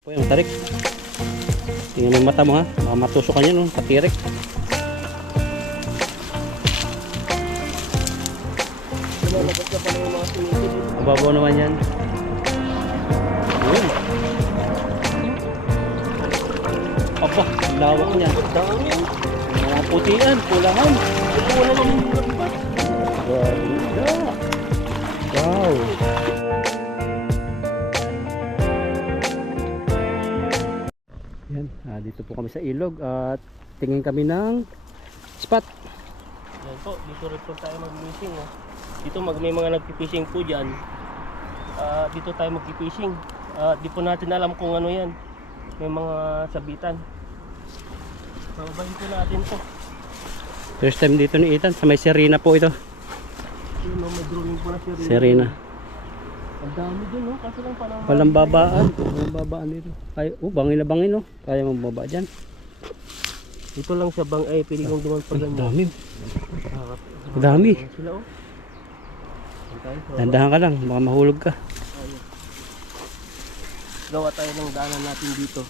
Po yung tarik. Tingnan mo yung mata mo ha. Baka matusok ka niyan, no? Katirik. Lumalabas na pala yung mga sinisi dito. Mababaw naman yan. Ayun. Aba, ang lawak niya. Dami. Mga putian, pulangan. Wala naman yung labat. Ganda. Wow. Yan, dito po kami sa ilog at tingin kami ng spot. Yan po, dito rin po tayo mag-fishing. Dito may mga nagpi-fishing po dyan. Dito tayo magpi-fishing. Di po natin alam kung ano yan. May mga sabitan. Babahin po natin to. First time dito ni Ethan, sa may Serena po ito. Yun, may drawing po na si Rina. Serena. Ang dami dyan, no? Kasi lang parang... Walang babaan. Walang babaan dito. Ay, bangin na bangin, no? Kaya mababa dyan. Ito lang sa bang ay pili kong duman pa Ang ganyan. dami. Ang dami. Sila, oh. Dandahan ka lang, baka mahulog ka. Gawa tayo ng daanan natin dito.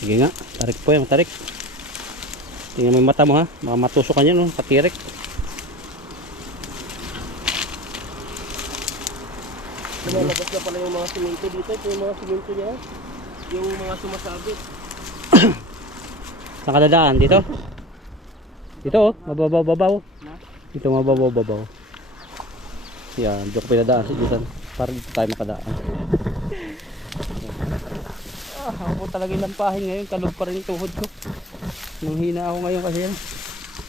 Sige nga, tarik po yung tarik. Tingnan mo yung mata mo ha. Baka matusok ka niyan, no? Katirik. Lumalabas na pala yung mga simento dito. Ito yung mga simento niya. Yung mga sumasabit. Saan ka dadaan? Dito? Dito oh, mababaw-babaw. Dito mababaw-babaw. Yan, dito ko pinadaan sa dito. Para dito tayo makadaan. Ako po talaga lampahin ngayon. Kalog pa rin yung tuhod ko. Nung hina ako ngayon kasi yan.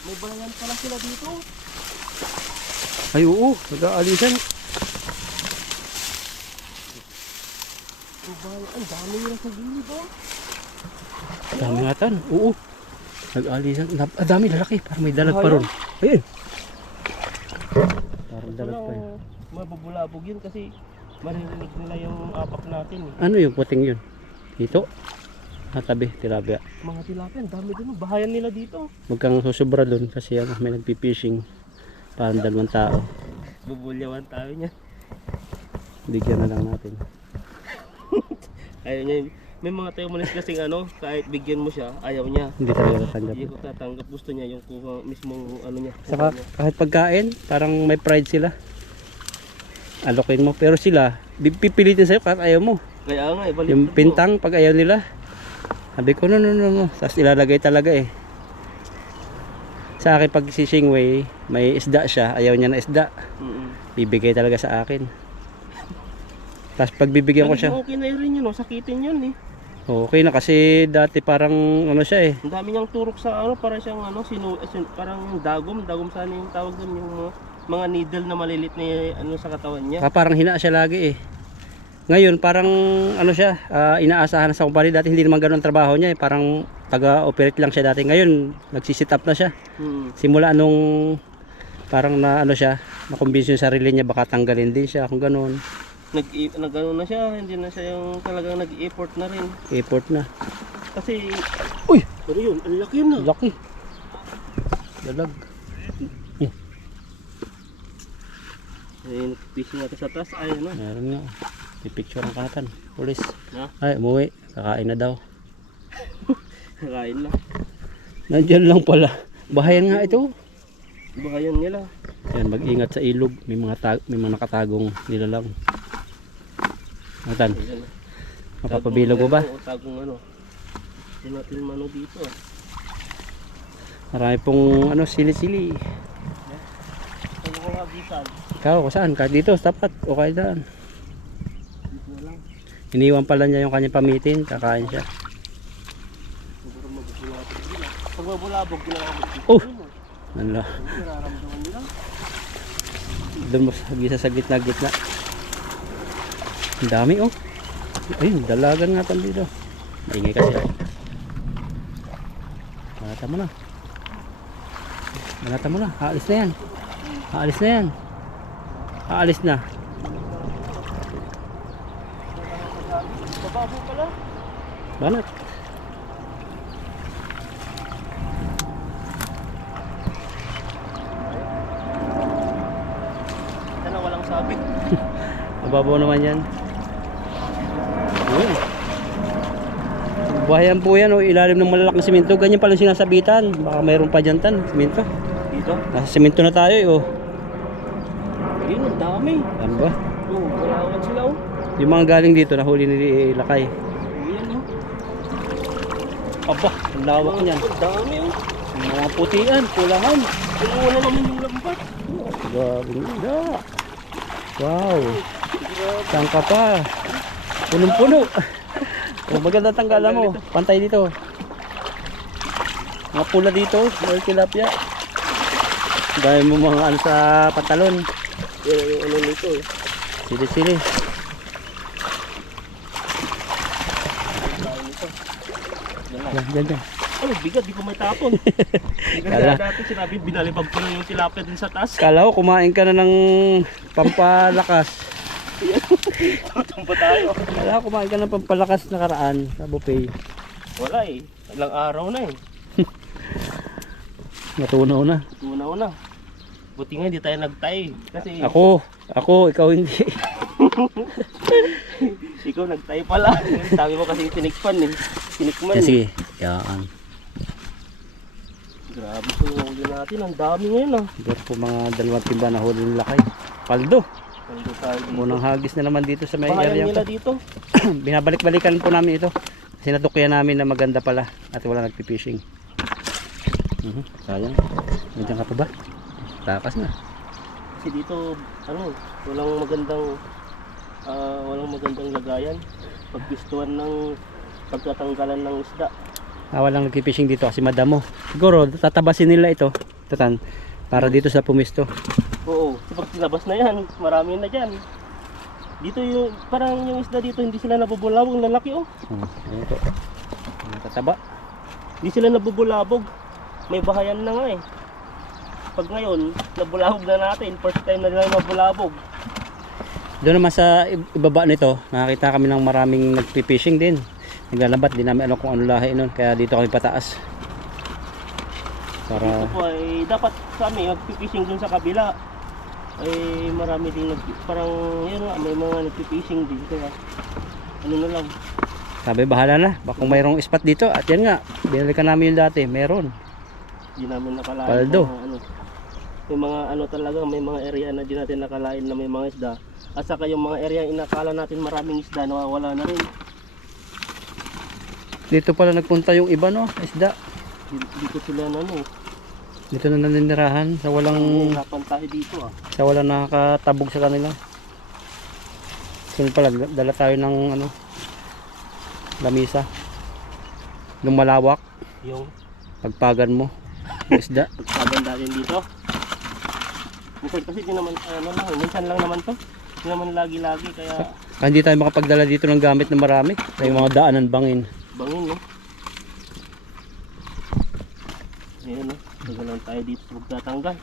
May bayan pala sila dito. Ay oo, nag-aalisan. May bayan. Ang dami nila sa gilid, oh. Dami nga tan. Oo. Nag-aalisan. Dami lalaki. Parang may dalag pa ron. Ayun. Parang dalag pa yun. Mabubulabog yun kasi maririnig nila yung apak natin. Eh. Ano yung puting yun? Dito? Tabi, tilapia. Mga tilapia, ang dami dun. Bahayan nila dito. Huwag kang susubra dun kasi may nagpipishing. Parang dalawang tao. Bubulyawan tayo niya. Bigyan na lang natin. Ayaw niya. May mga tayo malis kasing ano, kahit bigyan mo siya, ayaw niya. Hindi talaga natanggap. Hindi ko tatanggap. Gusto niya yung kuha mismong ano niya. Saka kahit pagkain, parang may pride sila. Alokin mo. Pero sila, pipilitin sa'yo kahit ayaw mo. Kaya nga, ibalik Yung pintang, pag ayaw nila. Sabi ko, no. Tapos ilalagay talaga eh. Sa akin pag si Shingwei, may isda siya, ayaw niya na isda. Bibigay talaga sa akin. Tapos pag bibigyan ko siya, Okay na rin yun, oh. Sakitin yun eh. okay na kasi dati parang ano siya eh. Ang dami niyang turok sa ano, para siyang ano, parang dagom sana yung tawag doon, yung mga needle na malilit na ano sa katawan niya. Parang hina siya lagi eh. Ngayon parang ano siya, inaasahan sa kumpanya. Dati hindi naman ganoon trabaho niya eh. Parang taga-operate lang siya dati. Ngayon nagsisit up na siya. Simula nung parang na ano siya, nakumbinsi yung sarili niya baka tanggalin din siya kung ganoon. Nag-ano na siya, hindi na siya yung talagang nag-effort na rin. Effort na. Kasi, Uy! pero yun, ang laki na. Laki. Dalag. Ayun, fishing natin sa taas, ayun na. Meron nga. Pipicture ang kahatan. Pulis. Ha? Ay, umuwi. Kakain na daw. Kain na. Nandyan lang pala. Bahayan nga ito. Bahayan nila. Yan, mag-ingat sa ilog. May mga nakatagong nilalang. Matan, Ayun. mapapabilog mo ba? Tagong ano. Hindi natin mano dito. Marami pong ano, sili-sili. Ano ko nga bisan? Ikaw, kung saan? Kahit dito, tapat. O kahit daan. Dito na lang. Iniwan pala niya yung kanyang pamitin. Kakain siya. Siguro mabubulabog nila. Pag mabulabog, ginawa ko dito. Oh! Ano? Nararamdaman nila. Doon mo sa gitna-gitna. Ang dami oh. Ayun, dalagan nga pala dito. Maingay kasi. Manata mo na. Manata mo na. Aalis na yan. Aalis na yan. Aalis na. Bababo pala. Banat. Sana walang sabi. Mababaw naman yan. Ayun. Buhayan po yan o ilalim ng malalaking simento. Ganyan pala sinasabitan. Baka mayroon pa dyan tan, simento. Dito? Nasa simento na tayo eh oh. Ayun, ang dami. Ano ba? Oh, walawan sila oh. Yung mga galing dito nahuli ni Lakay. Ayan oh. Aba, ang lawak niyan. Ang dami oh. Mga putian, pulahan. Wala naman yung lambat. Gabing isda. Wow. Saan ka pa? Punong-puno. Oh, maganda tanggalan mo. Pantay dito. Mga pula dito, mga tilapia. Dahil mo mga ano sa pantalon. Yan yung ano nito eh. Sili-sili. Dahil nito. Yan lang. Yan, yan. Ano, bigat, di ko may tapon. Hindi kasi dati sinabi, binalibag ko lang yung tilapia din sa taas. Kala ko kumain ka na ng pampalakas. Tutong ba tayo? Kala ko kumain ka ng pampalakas nakaraan sa buffet. Wala eh. Ilang araw na eh. Natunaw na. Tunaw na. Buti nga hindi tayo nagtay. Kasi Ako, ikaw hindi. ikaw nagtay pala. Sabi mo kasi tinikpan eh. Tinikman eh. Sige, yan. Grabe po yung huli natin. Ang dami ngayon ah. Doon po mga dalawang timba na huli ng Lakay. Paldo. Nandito tayo dito. Unang hagis na naman dito sa may Bahayan area nila ko. dito. Binabalik-balikan po namin ito. Kasi natukyan namin na maganda pala at wala nagpipishing. Sayang. Nandiyan ka pa ba? Takas na. Kasi dito, ano, walang magandang lagayan. Pagpistuhan ng pagtatanggalan ng isda. Walang nagpipishing dito kasi madamo. Siguro tatabasin nila ito. Tatan, para dito sa pumisto. Oo, kapag tinabas na yan, marami na dyan. Dito yung, parang yung isda dito, hindi sila nabubulabog, lalaki oh. Ayan po. Tataba. Hindi sila nabubulabog. May bahayan na nga eh. Pag ngayon, nabulabog na natin, first time na nilang nabulabog. Doon naman sa ibaba nito, nakakita kami ng maraming nagpipishing din. Naglalabat, di namin alam kung ano lahi nun. Kaya dito kami pataas. Para Dito po ay dapat kami magpipishing dun sa kabila. Ay marami din parang yun nga, may mga nagpipishing din. Kaya ano na lang. sabi bahala na. Baka kung mayroong spot dito. At yan nga, binalikan namin yung dati. Meron. Hindi namin nakalain. Paldo. Mga, ano, may mga ano talaga, may mga area na di natin nakalain na may mga isda. At saka yung mga area inakala natin maraming isda, nawawala na rin. Dito pala nagpunta yung iba no, isda. Dito sila na ano. Dito na naninirahan sa walang Hirapan tayo dito ah. sa walang nakakatabog sa kanila. Sunod pala dala tayo ng ano lamisa. Yung malawak, Yung pagpagan mo yung isda. pagsagan natin dito. Minsan kasi di naman ano lang, minsan lang naman to. Di naman lagi-lagi kaya Hindi tayo makapagdala dito ng gamit na marami. Sa mga daanan bangin. bangin no. Ayan no. Nagalang tayo dito sa magtatanggal.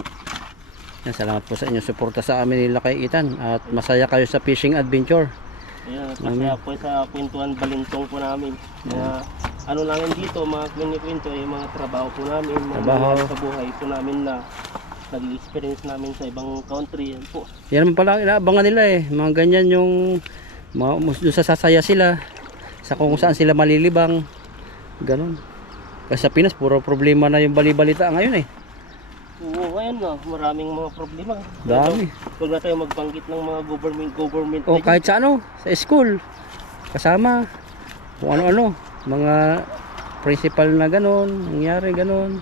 Yan, salamat po sa inyong suporta sa amin nila kay Itan at masaya kayo sa fishing adventure. Ayan, masaya po sa kwentuhan balintong po namin. Mga ano namin dito, mga kwento ay mga trabaho po namin, mga Trabaho. nangyari sa buhay po namin na nag-experience namin sa ibang country. Yan po. Yan naman pala inaabangan nila eh. Mga ganyan yung doon sa sasaya sila. Sa kung saan sila malilibang. Ganon. Kasi sa Pinas puro problema na yung bali-balita ngayon eh. Oo, ngayon na, maraming mga problema. Dami. Huwag na tayo magbanggit ng mga government O na kahit sa ano, sa school. Kasama. Kung ano-ano. Mga principal na ganon. Nangyari ganon.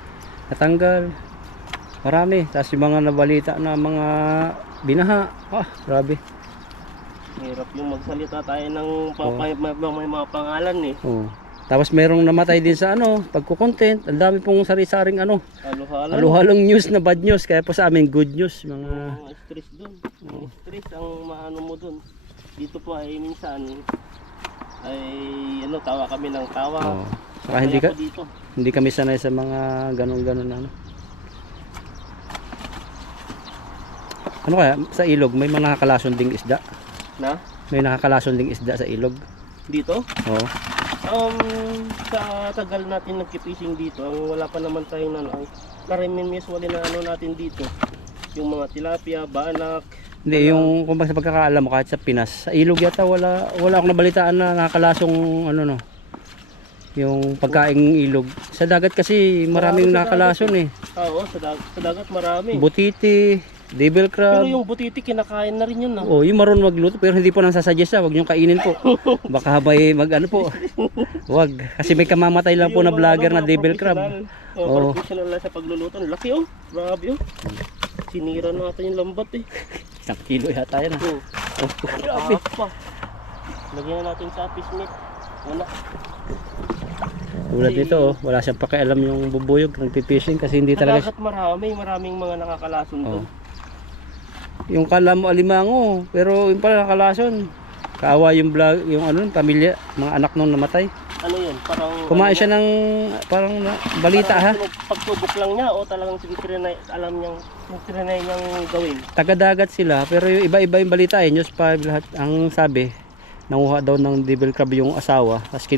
Natanggal. Marami. Tapos yung mga nabalita na mga binaha. Grabe. Hirap yung magsalita tayo ng may mga pangalan eh. Oh. Tapos merong namatay din sa ano, pagko-content. Ang dami pong sari-saring ano, Halo-halo. halo-halong news na bad news. Kaya po sa amin good news, mga Mga stress dun. Mga stress ang maano mo dun. Dito po ay minsan ay ano, tawa kami ng tawa. oh. Saka hindi Kaya po dito. hindi kami sanay sa mga ganon-ganon na ano. Ano kaya sa ilog may mga nakakalason ding isda. Na? May nakakalason ding isda sa ilog. Dito? Oo. Sa tagal natin nagki-fishing dito, ang wala pa naman tayong ano, karamihan wala na ano natin dito. Yung mga tilapia, banak. Hindi yung kung sa pagkakaalam mo kahit sa Pinas, sa ilog yata wala akong nabalitaan na nakakalasong ano no. yung pagkaing ilog. Sa dagat kasi maraming Sa dagat, nakalason eh. Oo, sa dagat marami. Butiti, devil crab. Pero yung butiti kinakain na rin yun ah. Oh, yung marunong magluto pero hindi po nang sasuggest wag niyo kainin po. Baka may mag-ano po. Wag kasi may kamamatay lang po na Yung mga vlogger na mga devil crab. Oo. Professional na sa pagluluto. Laki oh. Grabe oh. Sinira natin yung lambat eh. 1 kilo yata yan. Oh. Oh, grabe. Pa. Lagyan na natin sa fish meat. Wala. Tulad nito, oh, wala siyang pakialam yung bubuyog nagpipishing kasi hindi Sa talaga dagat maraming mga nakakalason oh. doon. Yung kala mo alimango, pero yung pala nakalason. Kaawa yung vlog, yung ano, pamilya, mga anak nung namatay. Ano yun? Parang Kumain siya ng parang balita ha. Pagtubok lang niya o talagang alam niyang trinay niyang gawin. Taga-dagat sila, pero yung iba-iba yung balita eh, news 5 lahat. Ang sabi, nanguha daw ng devil crab yung asawa, tapos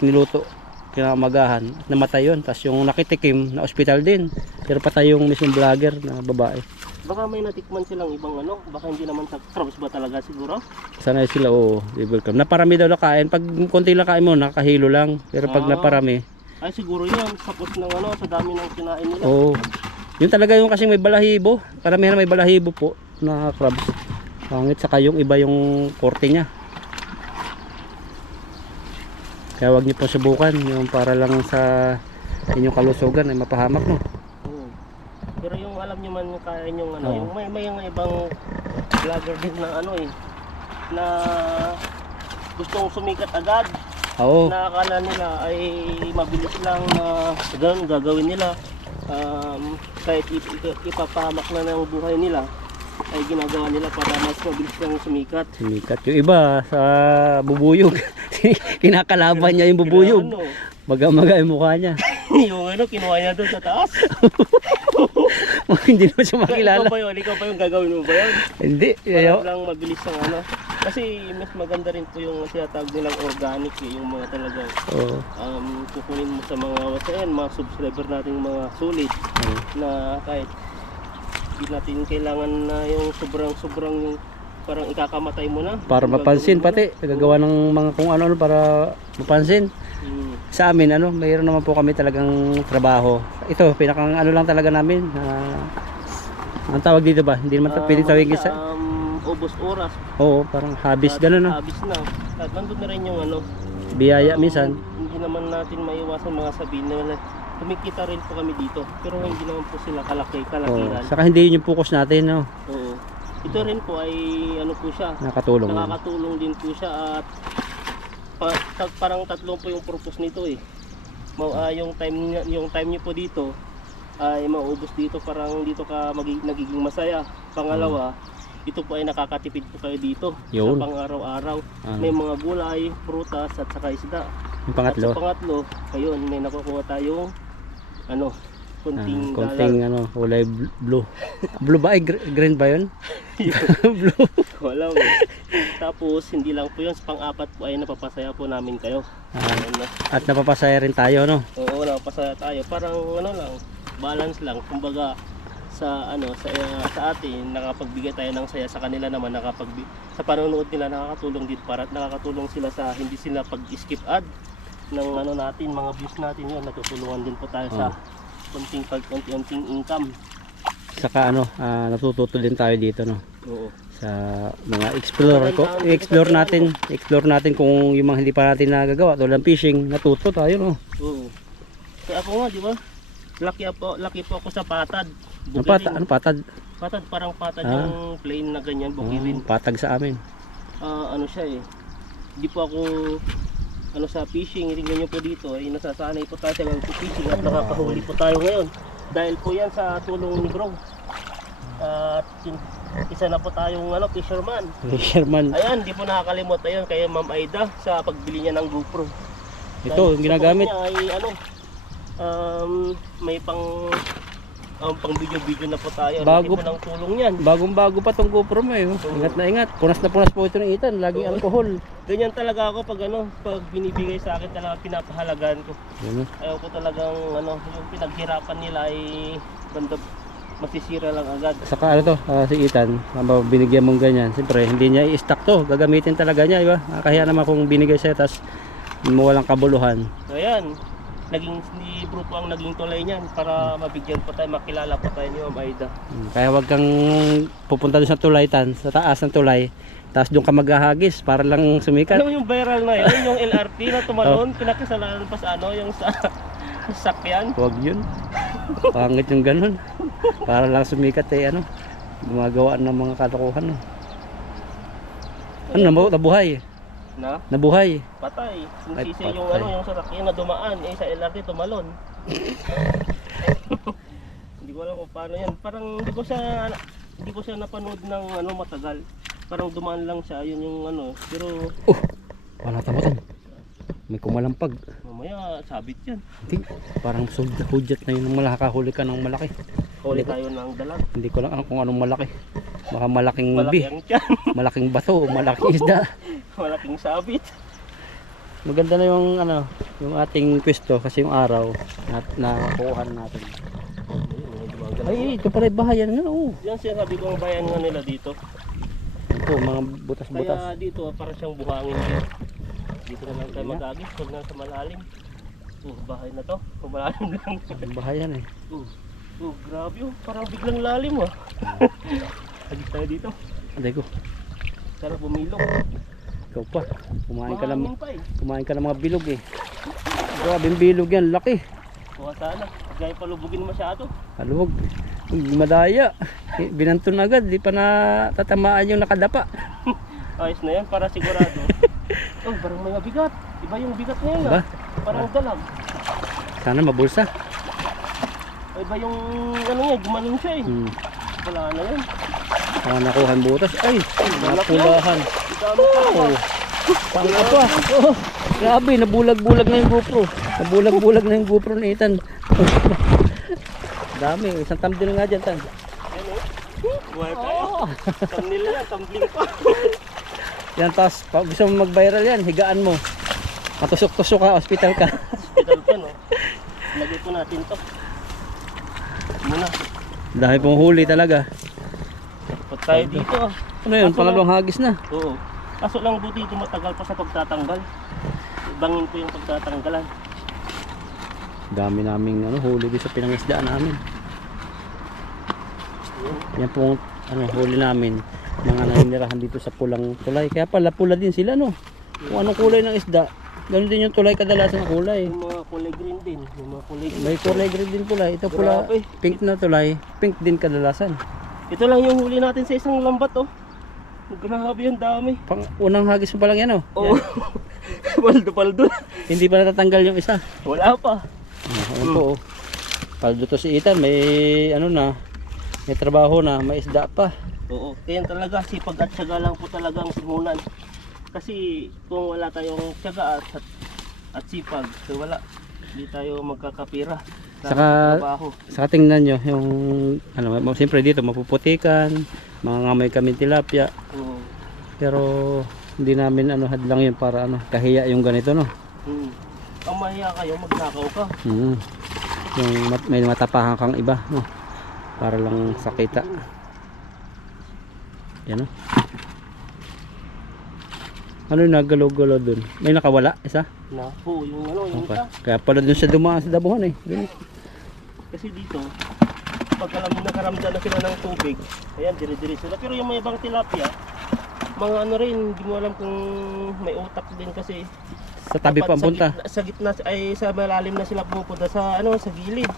niluto kinamagahan, namatay yun. Tapos yung nakitikim na ospital din, pero patay yung mismong vlogger na babae. Baka may natikman silang ibang ano, baka hindi naman sa crabs ba talaga siguro? Sanay sila oo, devil crab. Naparami daw na kain, pag konti lang kain mo, nakahilo lang. Pero pag naparami, ay siguro yun, sapos ng ano, sa dami ng kinain nila. oo. Yun talaga yung kasing may balahibo, karamihan may balahibo po na crabs. Pangit, saka yung iba yung korte niya. Kaya wag niyo po subukan yung para lang sa inyong kalusugan ay mapahamak no. Pero yung alam niyo man kaya yung ano, Oo. yung may mga ibang vlogger din na ano eh na gustong sumikat agad. Oo. Na akala nila ay mabilis lang na ganun gagawin nila. Kahit ipapahamak na ng buhay nila ay ginagawa nila para mas mabilis lang sumikat. Sumikat. Yung iba sa bubuyog. Kinakalaban niya yung bubuyog. Ano, Maga-maga yung mukha niya. yung ano, kinuha niya doon sa taas. Hindi naman siya makilala. Ikaw ba yung gagawin mo ba yun? Hindi. Para lang mabilis ang ano. Kasi mas maganda rin po yung sinatawag nilang organic eh, yung mga talaga Oo. kukunin mo sa mga subscriber nating mga solid na kahit hindi natin kailangan na yung sobrang parang ikakamatay mo na. Para mapansin pati. Nagagawa ng mga kung ano para mapansin. Sa amin ano, mayroon naman po kami talagang trabaho. Ito, pinakang ano lang talaga namin. Ang tawag dito ba? Hindi naman pwede tawagin sa... Ubos oras. Oo, parang habis gano'n no. Habis na. At nandun na rin yung ano. Biyaya minsan. Hindi naman natin maiwasan mga sabihin na kumikita rin po kami dito. Pero hindi naman po sila Oo. kalakihan. Saka hindi yun yung focus natin no. Oo. Ito rin po ay ano po siya. Nakatulong. Nakakatulong din po siya at parang tatlong po yung purpose nito eh. Yung time niyo po dito ay mauubos dito, parang dito ka nagiging masaya. Pangalawa, ito po ay nakakatipid po kayo dito Yun. sa pang-araw-araw. May mga gulay, prutas at saka isda. Yung pangatlo. At sa pangatlo, ayun, may nakukuha tayong ano, kunting ano, kulay blue. Blue ba? Ay, green ba yun? Blue. Wala mo. Tapos hindi lang po yun, sa pang-apat po ay napapasaya po namin kayo. Ayun, At napapasaya rin tayo no. oo, napapasaya tayo. Parang ano lang, balance lang. Kumbaga sa atin nakapagbigay tayo ng saya, sa kanila naman sa panonood nila nakakatulong din para nakakatulong sila sa hindi sila pag-skip ad ng ano natin, mga views natin yun, natutulungan din po tayo sa konting income. Saka ano, natututo din tayo dito no. Oo. Sa mga explore natin kung yung mga hindi pa natin nagagawa tulad ng fishing, natuto tayo no. Oo. Kaya ako nga, di ba? Laki po ako sa patad. Ano patad? Patad, parang patad yung plain na ganyan, bukilin. Patag sa amin. Ano siya eh. Hindi po ako sa fishing, tingnan nyo po dito ay nasasanay po tayo sa fishing at nakakahuli po tayo ngayon. Dahil po yan sa tulong ni Grog. At isa na po tayong fisherman. Fisherman. Ayan, di po nakakalimot ayun kay Ma'am Aida sa pagbili niya ng GoPro. Ito, yung ginagamit. Niya ay may pang video na po tayo. Bago po ng tulong yan. Bagong-bago pa tong GoPro mo eh. Ingat na ingat. Punas na punas po ito ng Ethan, laging alcohol. Ganyan talaga ako pag pag binibigay sa akin talaga pinapahalagan ko. Ayaw ko talagang yung pinaghirapan nila ay banda masisira lang agad. Saka to, si Ethan, habang binigyan mong ganyan, siyempre hindi niya i-stack to, gagamitin talaga niya, di ba? Kaya naman kung binigay sa'yo, tas mo walang kabuluhan. Ayan, ni Bruto ang naging tulay niyan para mabigyan pa tayo, makilala pa tayo ni Ma'am Aida. Kaya wag kang pupunta doon sa tulay tan, sa taas ng tulay. Tapos doon ka maghahagis para lang sumikat. Ano yung viral na yun, yung LRT na tumalon, pinakisalanan pa sa ano, yung sa sasakyan. Huwag yun. Pangit yung ganun. Para lang sumikat ano. Gumagawa ng mga katokohan. Ano, nabuhay. Na? Nabuhay. Patay. Ay, Sisi yung patay. ano, yung sasakyan na dumaan, sa LRT tumalon. Hindi ko alam kung paano yan. Parang hindi ko siya napanood ng ano matagal. Parang dumaan lang siya, yun yung ano, pero Wala taputan. May kumalampag. mamaya sabit yan. Hindi. Parang hudyat na yun ng malakahuli ka ng malaki. Huli tayo ng dalag. Hindi ko lang alam kung anong malaki. Baka malaking Malaki bi. ang tiyan. Malaking bato o malaking isda. Malaking sabit. Maganda na yung ano, yung ating pwesto kasi yung araw na kukuha natin. Ay, ito pala yung bahayan nga. Oh. Yan siya sabi ko ang bayan nga nila dito. Ito, mga butas-butas. Kaya dito para siyang buhangin din. Dito na lang tayo mag-agis pag nasa malalim. Bahay na to. Kung malalim lang. Ang bahayan eh. Grabe oh. Parang biglang lalim ah. Agis tayo dito. Aday ko. Sarap bumilok. Ikaw pa. Mahangin pa eh. Kumain ka ng mga bilog eh. Grabe yung bilog yan. Laki. Kuha sana. Gaya palubugin masyado. Haluwag. Madaya. Binanton agad. Di pa na tatamaan yung nakadapa. Ayos na yan para sigurado. Parang may bigat. Iba yung bigat ngayon Diba? ah. Parang dalag. Sana mabulsa. Iba yung ano nga, gumanon siya eh. Wala na yun. Mga nakuhan butas. Ay, napulahan. Dami pa Oh, pangka pa. Oh, grabe, nabulag-bulag na yung GoPro. Nabulag-bulag na yung GoPro ni Ethan. Dami, isang thumbnail nga dyan, Tan. Yan oh. Buhay tayo. Thumbnail yan, tumbling pa. Yan, tapos, pag gusto mo mag-viral yan, higaan mo. Matusok-tusok ka, hospital ka. Hospital pa no. Lagay po natin to. Muna. Dami pong huli talaga. Pag tayo dito ah. Ano yun, pangalawang hagis na. Oo. Kaso lang buti ito matagal pa sa pagtatanggal. Bangin ko yung pagtatanggalan. Dami naming huli dito sa pinangisdaan namin. Yan pong huli namin. Mga naninirahan dito sa pulang tulay. Kaya pala pula din sila no. Kung anong kulay ng isda, ganun din yung tulay kadalasan ng kulay. Yung mga kulay green din. Yung mga kulay green. May kulay green din pula. Ito pula Grabe. pink na tulay. Pink din kadalasan. Ito lang yung huli natin sa isang lambat oh. Grabe yung dami. Pang unang hagis mo pa lang yan oh. Oo. Paldo-paldo. Hindi pa natatanggal yung isa. Wala pa. Ano po oh. Paldo to si Ethan. May may trabaho na. May isda pa. Oo. Kaya talaga sipag at tiyaga lang po talaga ang simulan. Kasi kung wala tayong tiyaga at sipag, so wala. Hindi tayo magkakapira. Saka tingnan nyo yung siyempre dito mapuputikan, mga ngamay kami tilapia. Oo. Pero hindi namin hadlang yun para kahiya yung ganito no. Ang mahiya kayo, magnakaw ka. Yung may matapahan kang iba no. Para lang sakita. Yan no. Ano yung nagalaw-galaw dun? May nakawala isa? Napo, yung Okay. isa. Kaya pala dun sa dumaan sa dabuhan eh. Ganun. Kasi dito, pag nakaramdam na sila ng tubig, ayan, dire-dire sila. Pero yung may ibang tilapia, mga rin, hindi mo alam kung may utak din kasi. Sa tabi pa ang punta. Sa gitna, ay sa malalim na sila pumupunta sa sa gilid.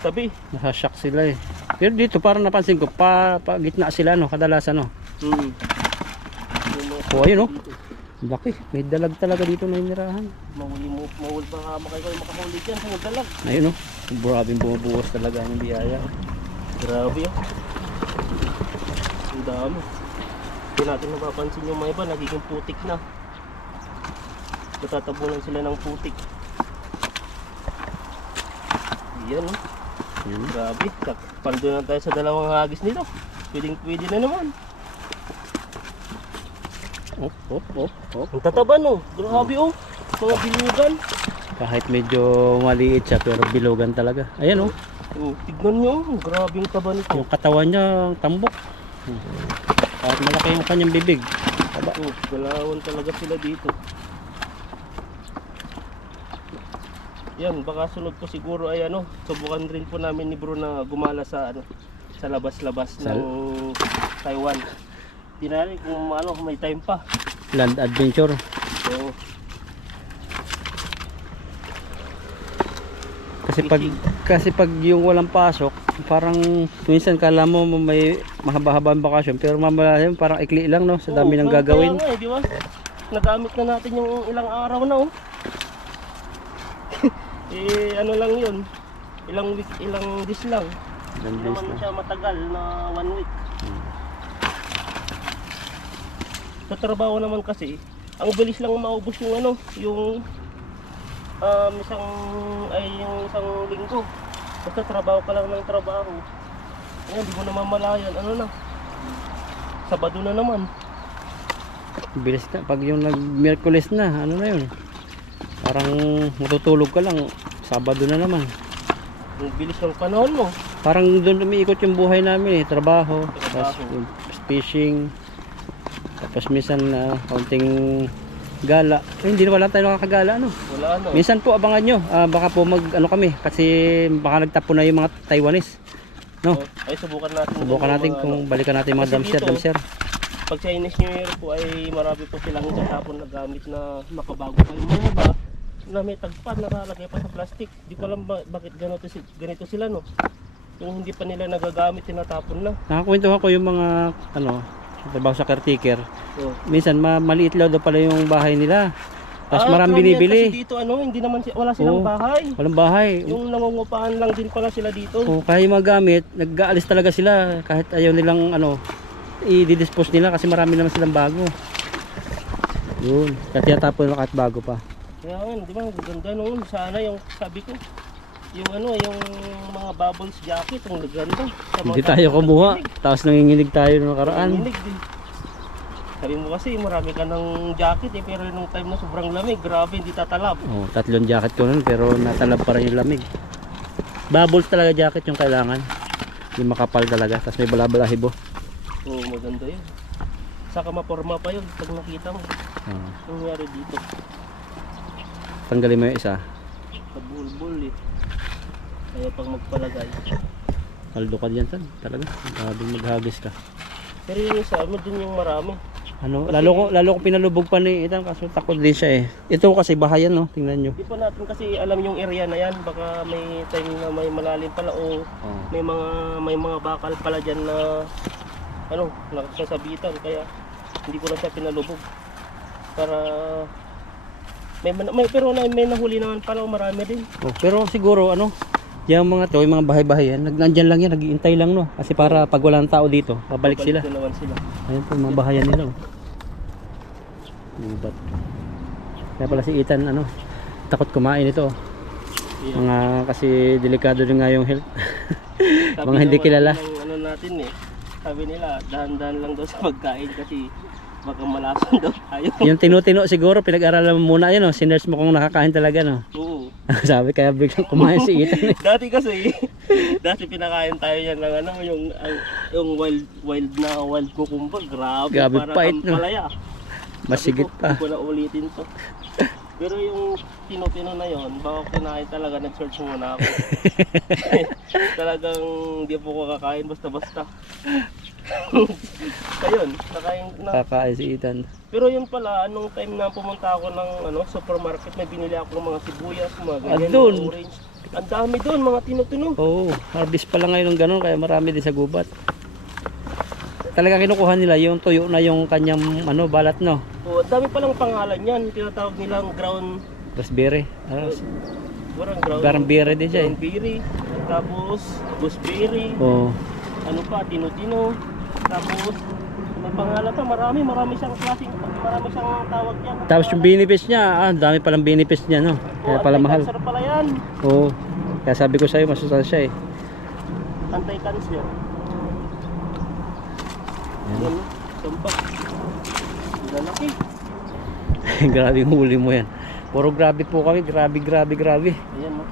Tabi. Nasashock sila eh. Pero dito parang napansin ko, pa gitna sila kadalasan Oh, ayun Laki, may dalag talaga dito na inirahan. Mahuli pa kayo makahuli dyan sa dalag. Ayun grabe bumubuwas talaga yung biyaya. Grabe ang dami. Hindi natin napapansin yung mga iba, nagiging putik na. Natatabunan sila ng putik. Yan Yan. Grabe, paldo na tayo sa dalawang hagis nito. Pwede na naman. Ang tataba grabe mga bilugan. Kahit medyo maliit siya pero bilugan talaga. Ayan Tignan nyo, grabe yung taba nito. yung katawan niya tambok. Kahit malaki yung kanyang bibig. Taba. Galawan talaga sila dito. Yan, baka sunod po siguro ay ano, subukan rin po namin ni bro na gumala sa ano, sa labas-labas ng Taiwan. Di na rin kung ano, may time pa. Land adventure. So, Kasi pag yung walang pasok, parang minsan kala mo may mahaba-habang bakasyon, pero mamaya parang ikli lang, no, sa dami ng gagawin. Kaya nga, di ba? Nagamit na natin yung ilang araw na, oh. Eh ano lang yun, ilang week, ilang days lang. Hindi naman siya matagal na 1 week. Sa trabaho naman kasi, ang bilis lang maubos yung ano, yung isang linggo. Basta trabaho ka lang ng trabaho. Ayan, di mo na mamalayan, ano na, Sabado na naman. Bilis na, pag yung nag-Miyerkules na, ano na yun, parang matutulog ka lang, Sabado na naman. Ang bilis ng panahon mo. Parang doon umiikot yung buhay namin, trabaho, tapos fishing, tapos minsan kaunting gala. Hindi na wala tayo nakakagala, no? Wala, no? Minsan po abangan nyo, baka po ano kami, kasi baka nagtapo na yung mga Taiwanese, no? Ay subukan natin. Subukan natin kung balikan natin mga dumpster. Pag Chinese New Year po ay marami po silang itatapon na gamit na makabago pa. Yung mga ba na may tagpad nakalagay pa sa plastic. Di ko alam bakit ganito sila, no? Yung hindi pa nila nagagamit, tinatapon na. Nakakwentuhan ko yung mga trabaho sa caretaker. So, Minsan maliit lang daw pala yung bahay nila. Tapos maraming binibili. Kasi dito ano, hindi naman wala silang bahay. Walang bahay. Yung nangungupahan lang din pala sila dito. Kaya yung mga gamit, nag-aalis talaga sila kahit ayaw nilang i-dispose nila kasi marami naman silang bago. Yun. Kaya tinatapon na kahit bago pa. Kaya nga, di ba, ganda noon. Sana yung sabi ko, yung yung mga bubbles jacket, ang ganda. Hindi tayo kumuha. Tapos nanginginig tayo nung nakaraan. Nanginginig din. Sabi mo kasi marami ka ng jacket pero nung time na sobrang lamig, grabe, hindi tatalab. 3 jacket ko nun pero natalab pa rin yung lamig. Bubbles talaga jacket yung kailangan. Yung makapal talaga. Tapos may balabalahibo. Oo, maganda yun. Saka maporma pa yun pag nakita mo. Ang nangyari dito. Tanggalin mo yung isa. Nabulbul eh. Kaya pag magpalagay. Kaldo ka dyan tan. Talaga. Maraming maghagis ka. Pero yung isa, dun yung marami. Lalo ko pinalubog pa ni Ethan kasi takot din siya eh. Ito kasi bahayan, no. Tingnan nyo. Di pa natin kasi alam yung area na yan. Baka may time na may malalim pala o may mga bakal pala dyan na nakasasabitan. Kaya hindi ko na siya pinalubog. Para pero may nahuli naman pala o marami din. Pero siguro yung mga bahay-bahay yan, nandyan lang yan, nag-iintay lang, no. Kasi para pag walang tao dito, babalik sila. Ayun po, mga bahayan nila, oh. Lubat. Kaya pala si Ethan, takot kumain ito, oh. Yeah. Kasi delikado din nga yung health. Mga hindi kilala. Natin eh. Sabi nila, dahan-dahan lang daw sa pagkain kasi baka malason daw tayo. Yung tinutino siguro, pinag-aralan mo muna yun, sinerge mo kung nakakain talaga, no? Oo. Sabi kaya biglang kumain si Ethan. Dati pinakain tayo yan ng yung wild cucumber. Grabe pait, no? Palaya. Masigit pa. Hindi ko na ulitin to. Pero yung tinutino na yon, baka kinain talaga, nag-search muna ako. Talagang hindi po ko kakain basta-basta. Ayun, kakain si Ethan. Pero yun pala, anong time na pumunta ako ng supermarket, may binili ako ng mga sibuyas, mga ganyan, mga orange. Ang dami doon, mga tinutino. Harvest pala ngayon ng ganun, kaya marami din sa gubat. Talaga kinukuha nila yung tuyo na yung kanyang balat, no? Ang dami palang pangalan yan, tinatawag nilang ground raspberry. Ground berry din siya eh. Berry, tapos gooseberry. Tinutino. Tapos may pangalan pa, marami siyang klaseng, marami siyang tawag yan. Tapos yung benefits niya, dami palang benefits niya, no? Kaya pala mahal. Anti-cancer pala yan. Kaya sabi ko sa'yo, masustansya eh. Anti-cancer. Yan, tambak. Lalaki. Grabe yung huli mo yan. Puro grabe po kami, grabe. Ayan, no?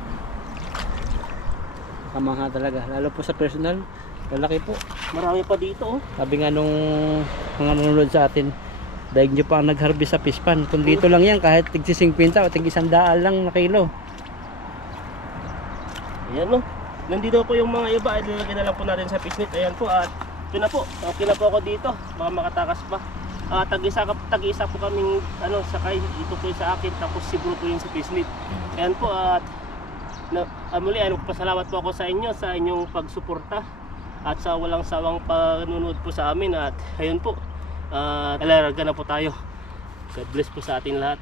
Kamangha talaga, lalo po sa personal. Lalaki po. Marami pa dito, oh. Sabi nga nung mga nanonood sa atin, Daig nyo pa ang nag-harvest sa pispan. Kung dito lang yan, kahit tig 50 o tig 100 lang na kilo. Ayan no. Nandito po yung mga iba, ay lalagyan na lang po natin sa pisnit. Ayan po, at ito na po. Okay na po ako dito. Baka makatakas pa. Tag-isa po kaming sakay. Ito po yung sa akin, tapos siguro po yung sa pisnit. Ayan po, at muli ay magpasalamat po ako sa inyo sa inyong pagsuporta at sa walang sawang panunood po sa amin. At ayun po, alarga na po tayo. God bless po sa atin lahat.